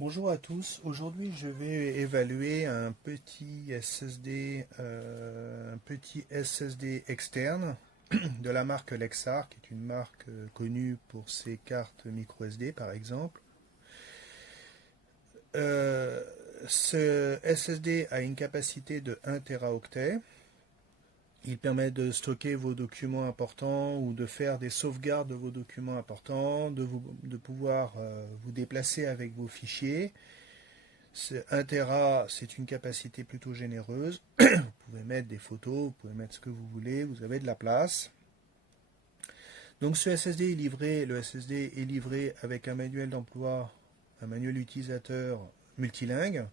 Bonjour à tous, aujourd'hui je vais évaluer un petit SSD externe de la marque Lexar, qui est une marque connue pour ses cartes micro SD par exemple. Euh, Ce SSD a une capacité de 1 Teraoctet. Il permet de stocker vos documents importants ou de faire des sauvegardes de vos documents importants, de pouvoir vous déplacer avec vos fichiers. 1 Tera, c'est une capacité plutôt généreuse. Vous pouvez mettre des photos, vous pouvez mettre ce que vous voulez, vous avez de la place. Donc le SSD est livré avec un manuel d'emploi, un manuel utilisateur multilingue,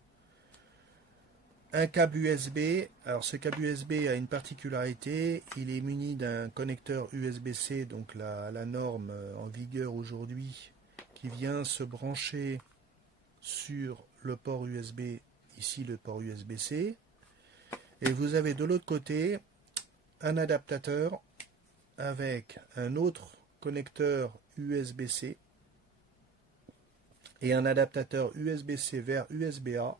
un câble USB. Alors ce câble USB a une particularité, il est muni d'un connecteur USB-C, donc la norme en vigueur aujourd'hui, qui vient se brancher sur le port USB, ici le port USB-C, et vous avez de l'autre côté un adaptateur avec un autre connecteur USB-C et un adaptateur USB-C vers USB-A,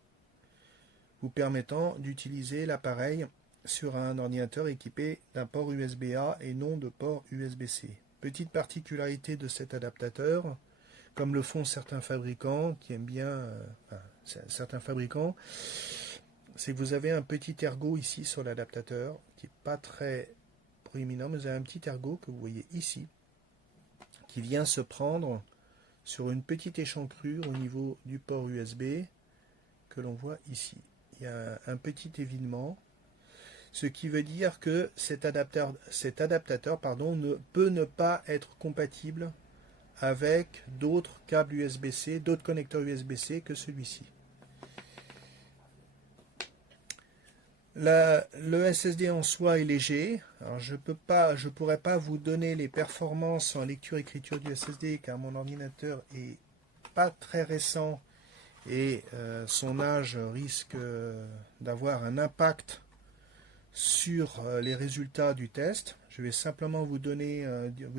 vous permettant d'utiliser l'appareil sur un ordinateur équipé d'un port USB-A et non de port USB-C. Petite particularité de cet adaptateur, comme le font certains fabricants qui aiment bien, certains fabricants, c'est que vous avez un petit ergot ici sur l'adaptateur, qui n'est pas très proéminent, mais vous avez un petit ergot que vous voyez ici, qui vient se prendre sur une petite échancrure au niveau du port USB que l'on voit ici. Il y a un petit évinement, ce qui veut dire que cet adaptateur peut ne pas être compatible avec d'autres câbles USB-C, d'autres connecteurs USB-C que celui-ci. Le SSD en soi est léger. Alors je pourrais pas vous donner les performances en lecture-écriture du SSD car mon ordinateur est pas très récent et son âge risque d'avoir un impact sur les résultats du test. Je vais simplement vous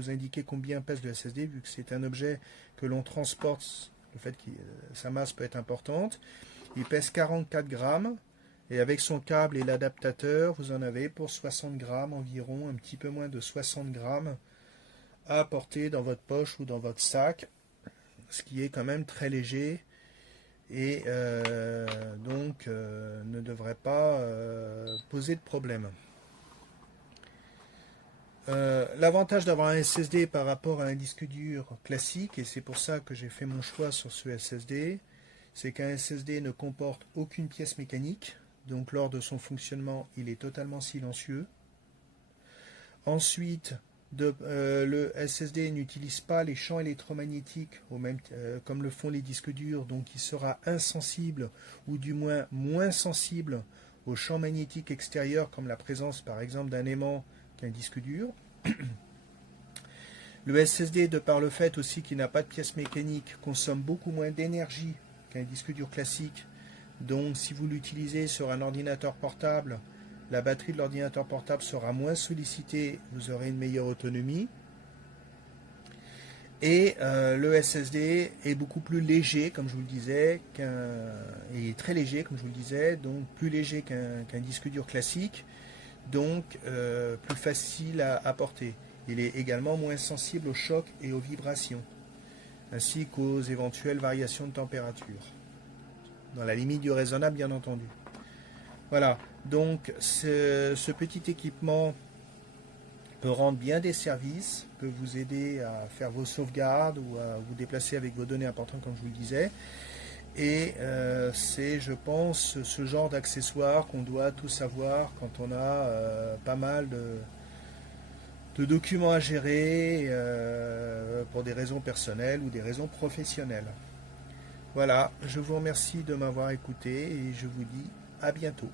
indiquer combien pèse le SSD vu que c'est un objet que l'on transporte. Le fait que sa masse peut être importante. Il pèse 44 grammes. Et avec son câble et l'adaptateur, vous en avez pour 60 grammes environ, un petit peu moins de 60 grammes à porter dans votre poche ou dans votre sac, ce qui est quand même très léger et donc ne devrait pas poser de problème. L'avantage d'avoir un SSD par rapport à un disque dur classique, et c'est pour ça que j'ai fait mon choix sur ce SSD, c'est qu'un SSD ne comporte aucune pièce mécanique. Donc lors de son fonctionnement, il est totalement silencieux. Ensuite, le SSD n'utilise pas les champs électromagnétiques comme le font les disques durs, donc il sera insensible ou du moins moins sensible aux champs magnétiques extérieurs comme la présence par exemple d'un aimant qu'un disque dur. Le SSD, de par le fait aussi qu'il n'a pas de pièce mécanique, consomme beaucoup moins d'énergie qu'un disque dur classique. Donc si vous l'utilisez sur un ordinateur portable, la batterie de l'ordinateur portable sera moins sollicitée, vous aurez une meilleure autonomie. Et le SSD est beaucoup plus léger, comme je vous le disais, et très léger, comme je vous le disais, donc plus léger qu'un disque dur classique, donc plus facile à porter. Il est également moins sensible aux chocs et aux vibrations, ainsi qu'aux éventuelles variations de température. Dans la limite du raisonnable, bien entendu. Voilà, donc ce petit équipement peut rendre bien des services, peut vous aider à faire vos sauvegardes ou à vous déplacer avec vos données importantes, comme je vous le disais. Et c'est, je pense, ce genre d'accessoires qu'on doit tous avoir quand on a pas mal de documents à gérer pour des raisons personnelles ou des raisons professionnelles. Voilà, je vous remercie de m'avoir écouté et je vous dis à bientôt.